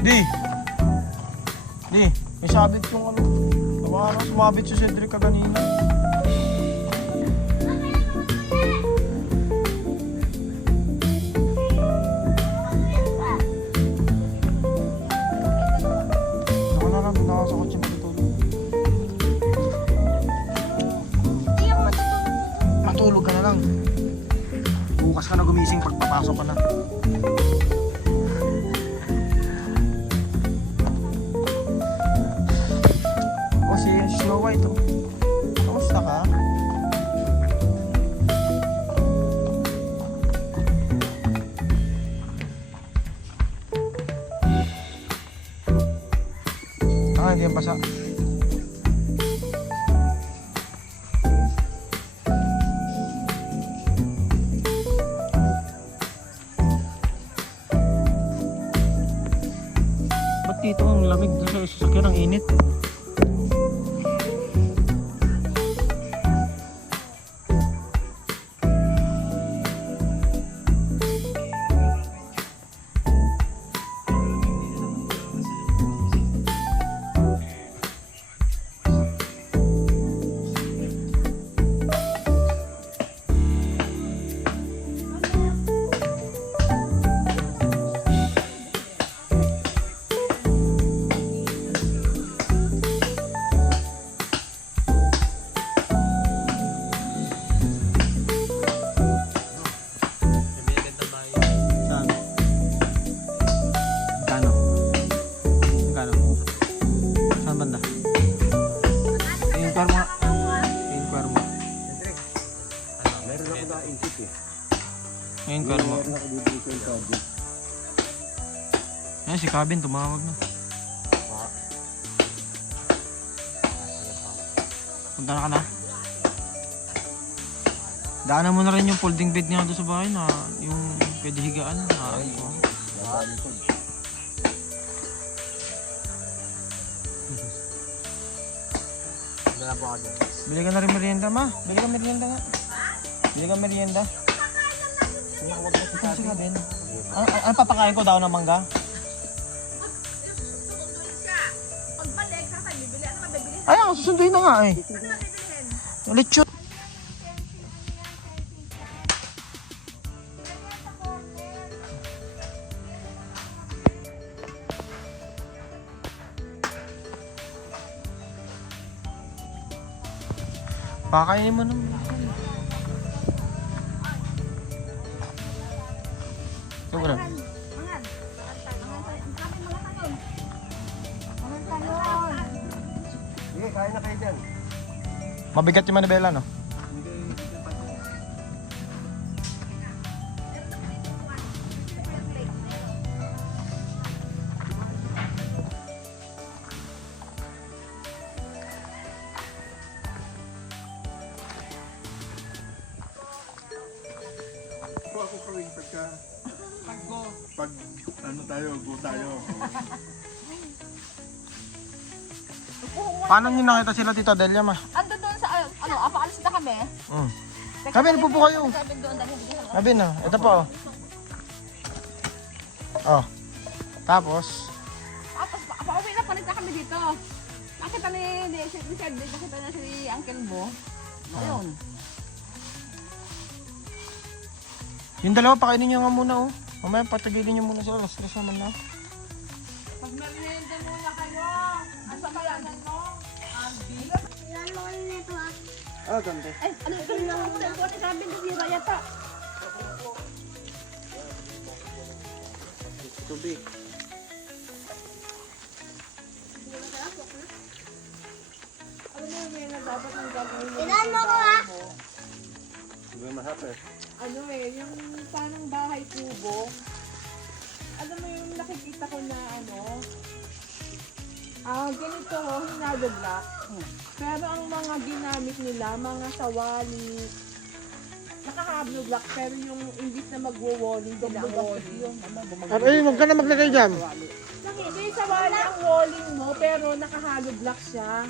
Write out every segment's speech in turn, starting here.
Di. May sabit yung ano. Tawa na, sumabit si Cedric kanina. Matulog ka na lang. Bukas ka na gumising pag papasok ka na. O si Snow White oh. Kamusta ka? Hindi yan basa. Dito ang lamig sa sasakyan, ang init. Ngayon ka mo. Ayan si Cabin tumawag na. Punta na ka na. Daanan mo na rin yung folding bed niya doon sa bahay na yung pwede higaan. Bili ka na rin merienda ma. Bili ka merienda nga. Bili ka merienda. Si Cabin. Ano papakain ko daw ng mangga? Ay, ako susunduin na nga eh. Lechon. Pakainin mo naman. Sobra. Sige, kain na kayo dyan. Mabigat yung manibela, no? Ako kawin pag ano tayo, go tayo. Paano nyo nakita sila Tita Delia, ma? Ando doon sa, apaalis na kami. Cabin, upo po kayo. Cabin na, ito po oh. Oh. Tapos? Tapos, pauwi na, palit na kami dito. Nakita ni Cedric, nakita na si Uncle Bo. Ayun. Yung dalawa, pakainin nyo nga muna oh. Mamaya patagilin nyo muna sila, last naman na. Pag merienda muna kayo, asa kayanan mo? Aldi? Ah, ganda. Ay, ano ito na ako na ito? Sabi na si Raya pa. Tubig. Ano mo yung na dapat ang gagawin mo? Ilan mo ko ha? Hindi mo mahapit. Ano yung parang bahay kubo. Alam mo yung nakikita ko na ganito hinado block. Pero ang mga ginamit nila, mga sawali, nakahablo block, pero yung imbis na magwo-walling, walling yung Ay, huwag ka na maglagay dyan. hindi sawali ang walling mo, pero nakahalo block siya.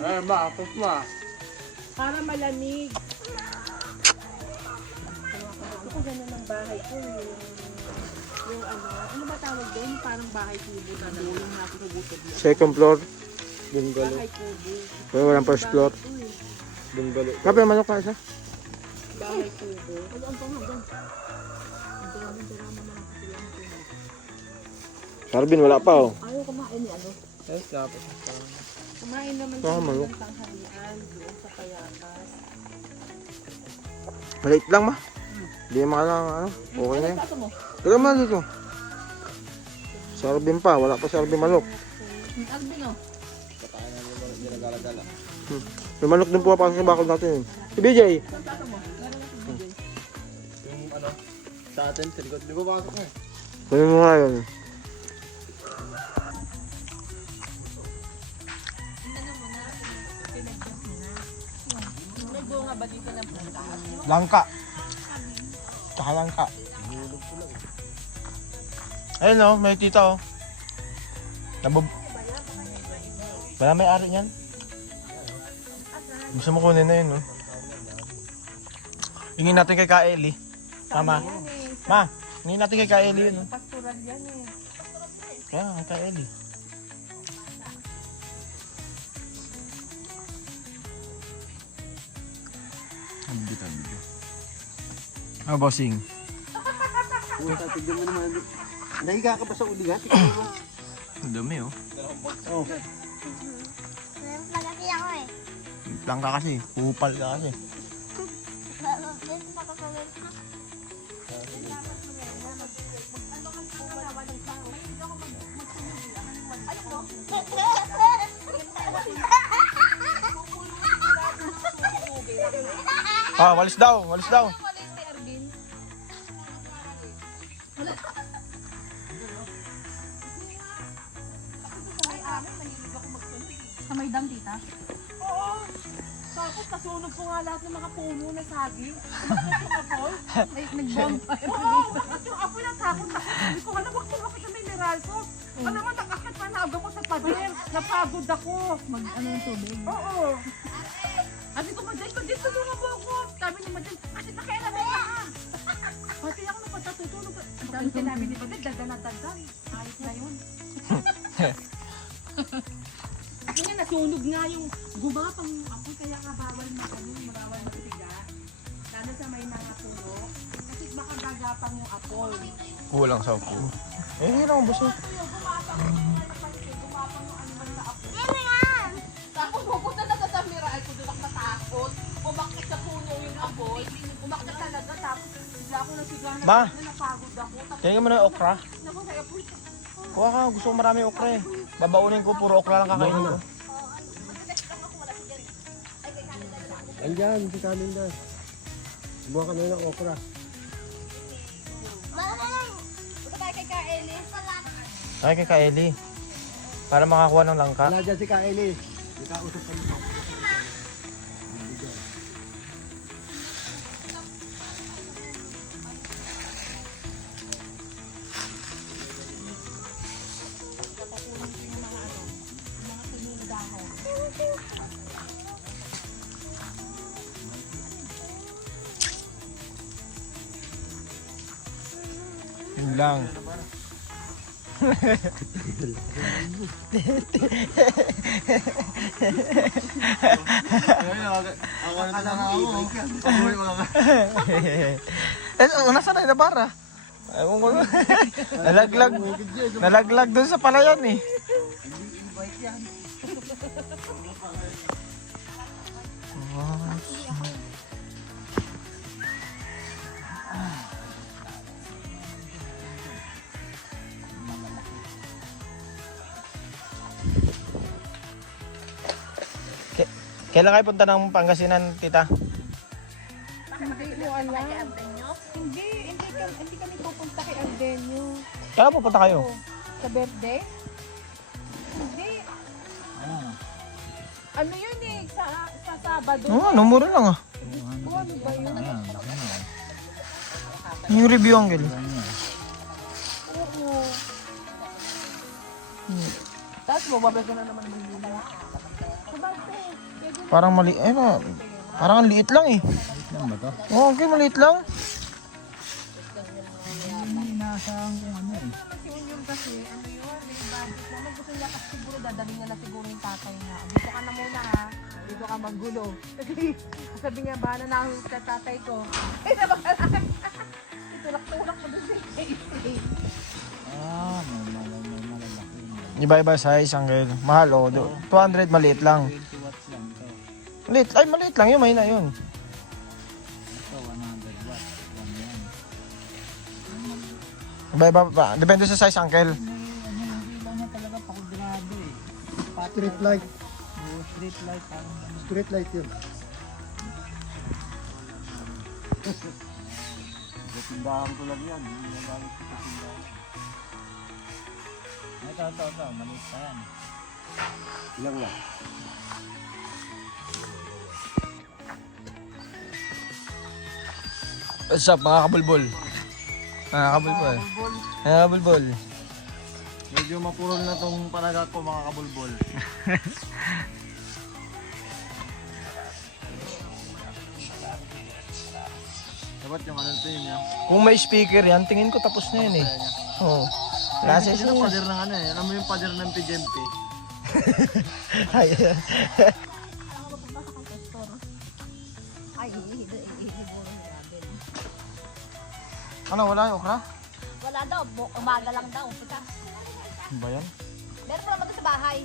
Eh, maapos ma. Para malamig. Gusto ko ganun ng bahay ko. Yung ano ba tawag doon? Parang bahay kubo na yung natin hugutan dito. Second floor. Bungalow. Bahay kubo. Pero walang first floor. Ito eh. Bungalow. Kapag manok ka isa? Bahay kubo. Ano ang pangalan? Sarbin, wala pa oh. Ayaw kumain ni ano? Eh, dapat. Kumain naman Ah, sa manok. tanghalian doon sa Payakas. Maliit lang ma. Hindi naman ano. Okay na yun. Ano mo? Teka man dito. Sarbin pa, wala pa sarbin manok. Alvin oh. May manok din po pa sa bakod natin. Si BJ. Saan tato mo? Meron na si BJ. Yung ano, sa atin, sa likod. Di ba pasok na eh? Kunin mo nga yun. May bunga ba dito ng prutas? Langka. Tsaka langka. Ayun oh, may tita oh. Wala may ari niyan. Gusto mo kunin na yun oh. Hingin natin kay Kaeli. Tama. Ma, hingin natin kay Kaeli yun oh. Pastoral yan eh. Kaya kay Kaeli. Ah, bossing. Tignan mo naman. Nahiga ka ba sa uligat? Tignan mo. Ang dami oh. Oh. Magati ako eh. Lang ka kasi. Kupal ka kasi. Ah, walis daw, walis daw. Sa may dam, tita? Oo. Tapos nasunog ko nga lahat ng mga puno na saging. Bakit yung apoy? Ay, nag-bonfire. Oo, bakit yung apoy na takot ako? Sabi ko, alam mo, bakit yung mineral ko? Alam mo, nakakit pa na mo sa pader. Napagod ako. Mag-ano yung tubig. Oo. Sabi ko, Maday, tulungan mo ako. Sabi ni Maday, kasi nakialam mo ka. Pati ako napagtatutulog. Ang dami sinabi ni Maday, dagdan na dagdan. Ayos na yun. Kasi nga nasunog nga yung gumapang yung apoy, kaya nga bawal bawal magsiga. Lalo sa may mga puno. Kasi baka gagapang yung apoy. Kulang sa upo. Eh, hindi lang boss. Gumapang yung animal na apoy. Tapos pupunta na sa Mira, ay kung doon ako natakot. Umakit sa puno yung apoy. Umakit talaga, tapos bigla ako nasigahan na Ma! napagod ako. Tapos Tingnan mo na yung okra. naku, may apoy. Kuha ka, gusto ko marami okra eh. Babaunin ko, puro okra lang kakainin ko. Andyan, si Kamin na. Buha ka na ng okra. Ay, kay Kaeli. Para makakuha ng langka. Wala dyan si Kaeli. Ikausap ka nito. Yun lang. Ako na lang ako. Umuwi mo lang. Nasaan na yung nabara? Ewan ko na. Nalaglag. Nalaglag doon sa palayan eh. Kailan kayo punta ng Pangasinan, tita? Hindi ko alam. Hindi kami pupunta kay Ardenio. Kailan pupunta kayo? Sa birthday? Hindi. Ano yun eh, sa Sabado. Oo, numero lang ah. O ano ba yun? Yung review ang gali. Oo. Tapos mababay ko na naman ng lila. Sa birthday. Parang mali, parang ang liit lang eh. Oo, okay, maliit lang. Nasa ang ano. Kasi yun kasi, ano yun, may budget naman. Gusto niya kasi siguro dadalhin niya na siguro yung tatay niya. Dito ka na muna ha. Dito ka maggulo. Sabi niya, bahala na ako sa tatay ko. Eh, nabakalak. Itulak-tulak mo doon sa AC. Ah, may malalaki. Iba-iba size, Uncle. Mahal, oh. 200, maliit lang. 20 watts lang ito. Maliit lang yun, mahina yun. Ito, 100 watts. Lang yan. Iba-iba pa. Depende sa size, Uncle. Hindi lang yan talaga pakudrado eh. Street light. Oo, street light. Parang ganun. Street light yun. Tindahan ko lang yan. Hindi na galit ko sa tindahan. Ito. Maliit pa yan. Ilang lang. What's up, mga kabulbol? Mga kabulbol. Mga kabulbol. Medyo mapurol na tong panaga ko mga kabulbol. Dapat yung ano ito yun yan. Kung may speaker yan, tingin ko tapos na yan eh. Oo. Klase Kasi siya. yung pader ng ano eh. Alam mo yung pader ng PGMP? Ay, Ay, ihiburo niya din. ano, wala yung okra? Wala daw, umaga lang daw. Pikas. Ano ba yan? Meron pa naman doon sa bahay.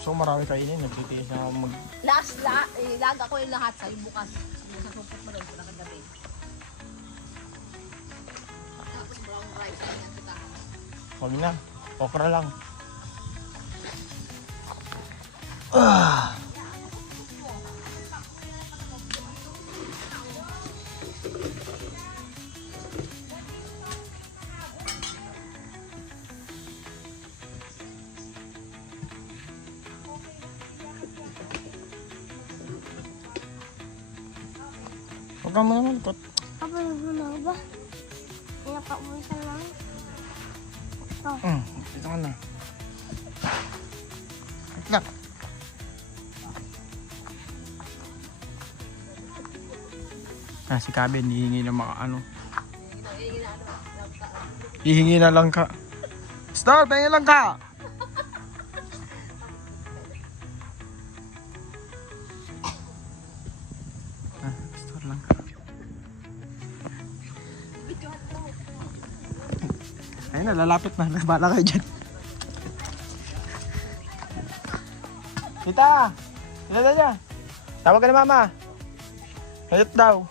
So marami kainin, nagtitiis na ako mag... Ilaga ko yung lahat sa'yo bukas. Yung sa supot mo doon, wala kagabi. Tapos brown rice. Huwag na, okra lang. Huwag kang mga malukot. Apa naman ba? Pinakauwi ka lang. Dito ka na. Itlak. Si Kabin, hihingi ng mga ano. Hihingi na lang ka. Star, pahingin lang ka! Star lang ka. Ayun na, lalapit na. Bala kayo dyan. Tita! Tita na niya. Tawag ka na mama. Hayot daw.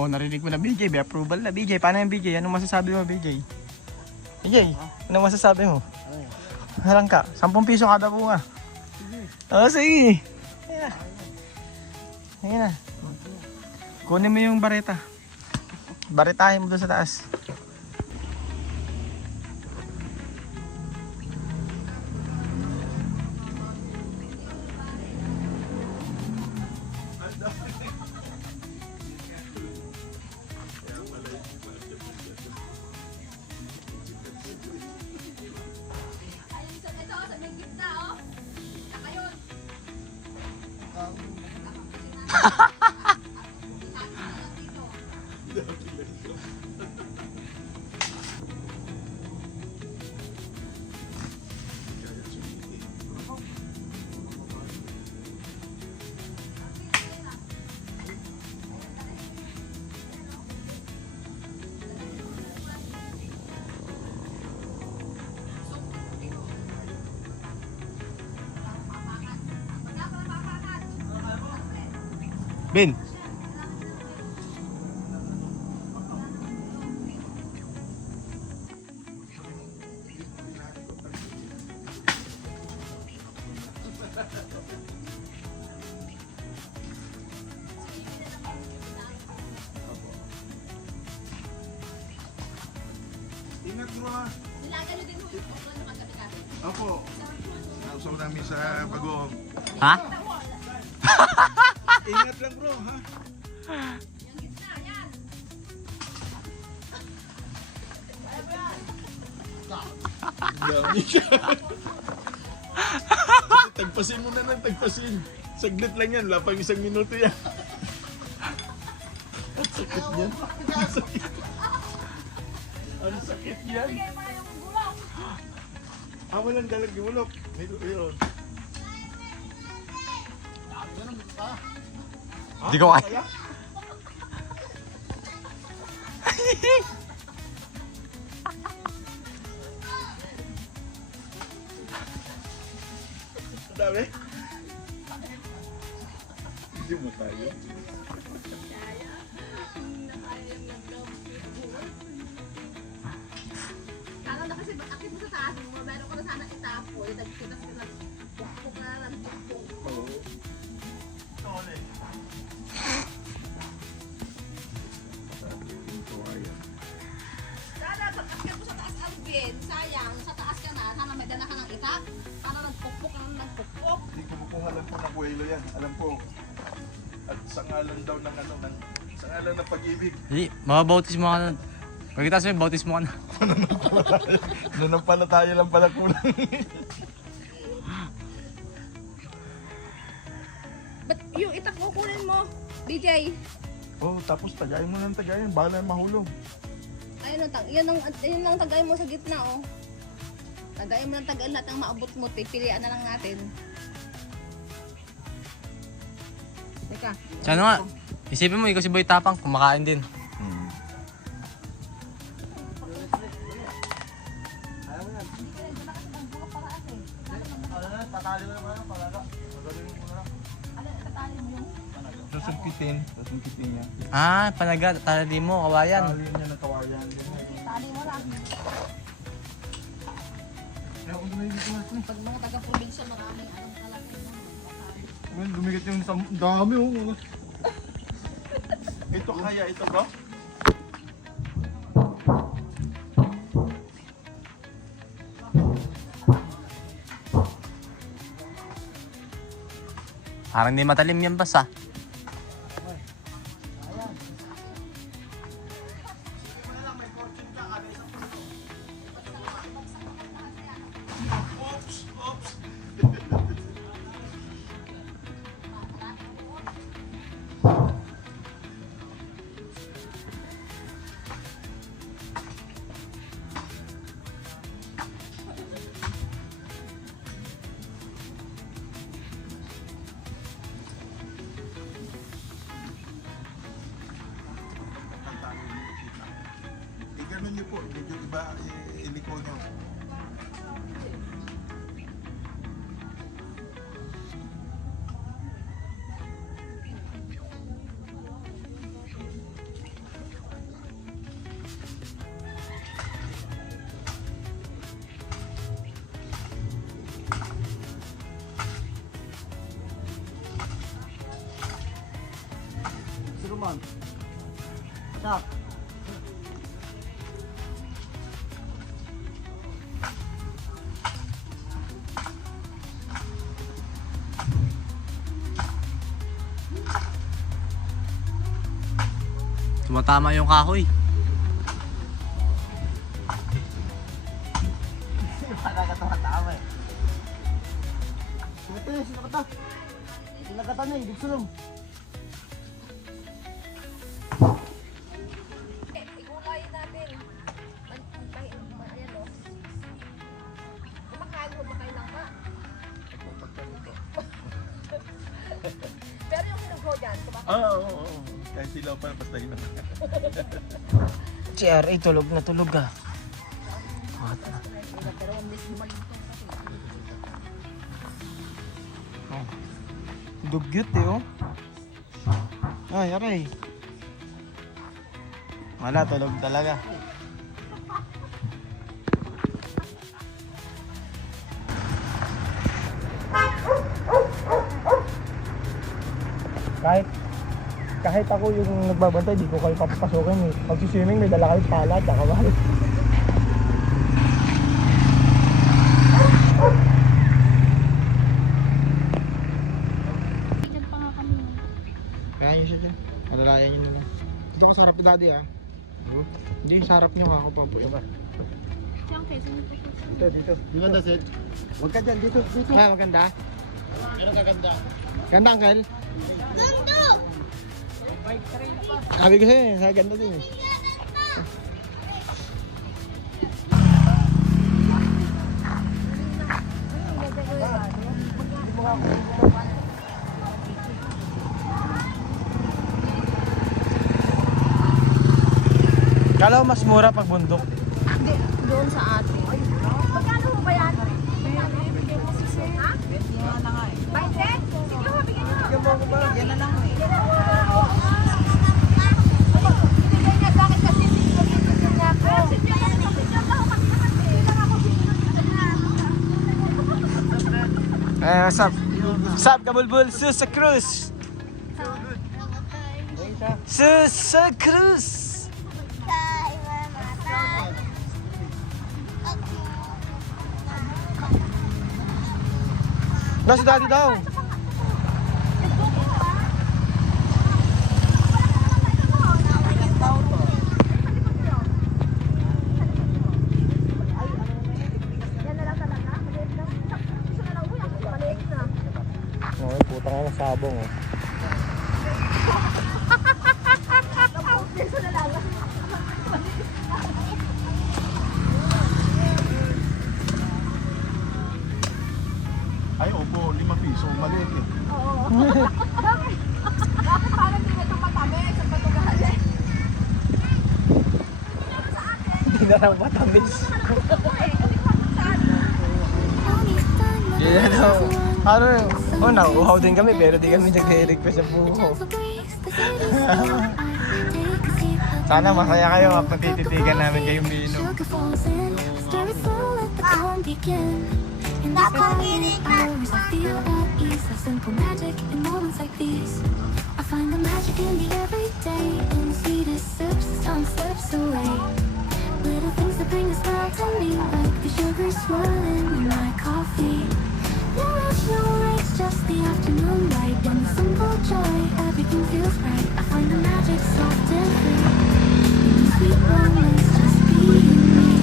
Oh, narinig mo na BJ, may approval na BJ. Paano yung BJ? Anong masasabi mo BJ? BJ, anong masasabi mo? Halang ka, 10 piso kada bunga. Oh, sige. Ayan na. Ayan na. Kunin mo yung bareta. Baretahin mo doon sa taas. Bin. Ingat bro ha. Nilaga nyo din ho. Ano kagabi-gabi? Opo. Nausaw namin sa Bagong. Ha? Ingat lang bro ha. Yung gitna, yan. Dami ka. Tagpasin mo na ng tagpasin. Saglit lang yan, lapang 1 minuto yan. Ang sakit yan. Ang sakit. Ang sakit yan. Walang dalag yung ulok. Yun. Hindi ko kaya. Dami. Hindi mo tayo. Kala na kasi akit mo sa taas mo, meron ko na sana itapoy, nagkitas-kitas, pukpuk na lang, pukpuk. Sana, akit mo sa taas, Alvin, sayang, sa taas ka na, sana may dala ka ng itak, para nagpukpuk na nagpukpuk. Hindi ko makuha po ng buwelo yan. Alam po. At sa ngalan daw ng ano, sa ngalan ng pag-ibig. Hindi, mababautismo ka na. Pagkita sa'yo, bautismo ka na. Nanampalataya lang pala kulang. Ba't yung itak mo kunin mo, DJ? Oh, tapos tagayin mo ng tagayin. Baka na mahulog. Ayun ang tagay mo sa gitna, oh. Tagay mo ng tagay lahat ng maabot mo, pilihan na lang natin. Teka. Siya ano nga, isipin mo, ikaw si Boy Tapang, kumakain din. Susungkitin niya. Ah, panaga, tali mo, kawayan. Tali niya na kawayan. Tali mo lang. Pag mga taga-probinsya, maraming anong kalaki. Lumikit yung dami oh. Ito kaya, ito ba? Parang di matalim yan, basta. Ganun niyo po, medyo iba iliko niyo. Sino man? Sak. Tumatama yung kahoy. Sinagatan na eh, bigsulong. Igulay natin. Ayan, oh. Kumakain lang ka. Pero yung hinugaw dyan, kumakain. Oo. Kahit silaw pa, basta yun. GRA, tulog na tulog ah. Dugyot eh oh. Ay, aray. Wala, tulog talaga. Kahit ako yung nagbabantay, di ko kayo papapasukin eh. Pag swimming, may dala kayo pala at kakawal. Diyan pa nga kami. Kaya nyo siya dyan. Malalayan nyo na lang. Dito ka sa harap ni daddy ah. Hindi, sa harap nyo ako pa po. Dito, dito. Maganda, Sid. Huwag ka dyan, dito, dito. Ah, maganda. Ano kaganda? Ganda, Uncle. Ganda! Sabi ko sa'yo, sa ganda din eh. Kala ko mas mura pag bundok. Hindi, doon sa atin. Magkano mo ba yan? Ha? 20 na nga eh. 20? Sige ho, bigyan nyo. Bigyan mo ako ba? Yan na lang eh. Ganyan, bakit kasi sinigyan na ako? Sinigyan na ako kasi naman eh. Hindi lang ako sinigyan na. What's up? What's up, Kabulbul? Sus sa Cruz! Sus sa Cruz! Kay mamatay. Nasa daddy daw. Yan na lang talaga. Maliit lang. Gusto na lang. Uy, ako maliit na. Okay, putang ka ng sabong oh. Gusto na lang. Ay, opo, 5 piso. Maliit eh. Oo. Bakit? Bakit parang hindi na ito matamis? Ang bato galing. Hindi na lang matamis. Yeah, no. Ano, oh, nauuhaw din kami pero di kami nagre-request sa buho. Sana masaya kayo kapag tititigan namin kayong minom. I find the magic in the everyday, in the sweetest sips, the sun slips away. Little things that bring a smile to me, like the sugar swirling in my coffee. No rush, no race, just the afternoon light and the simple joy. Everything feels right. I find the magic soft and free. In the sweet moments, just being me.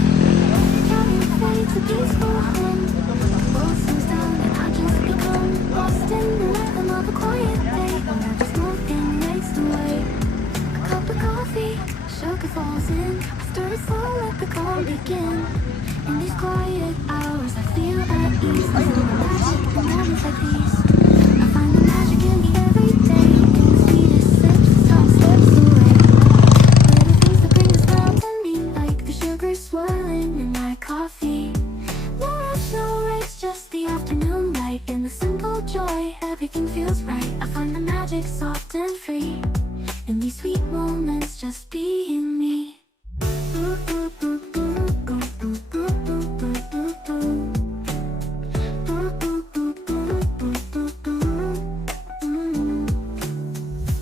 Driving fades a peaceful hum. The world slows down and I just become lost in the rhythm of a quiet day. When I just look and waste away. A cup of coffee, sugar falls in. I stir it slow, let the calm begin. In these quiet hours, I feel at ease. I feel the magic in moments like these. I find the magic in the everyday, in the sweetest sips, the sun slips away. Little things that bring a smile to me, like the sugar swirling in my coffee. No rush, no race, just the afternoon light in the simple joy. Everything feels right. I find the magic soft and free. In these sweet moments, just being me.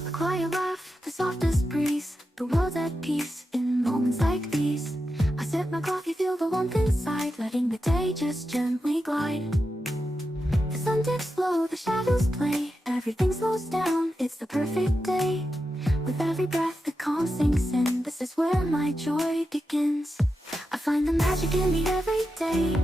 A quiet laugh, the softest breeze. The world's at peace in moments like these. I sip my coffee, feel the warmth inside, letting the day just gently glide. The sun dips low, the shadows play. Everything slows down, it's the perfect day. With every breath, the calm sinks in. This is where my joy begins. I find the magic in the everyday,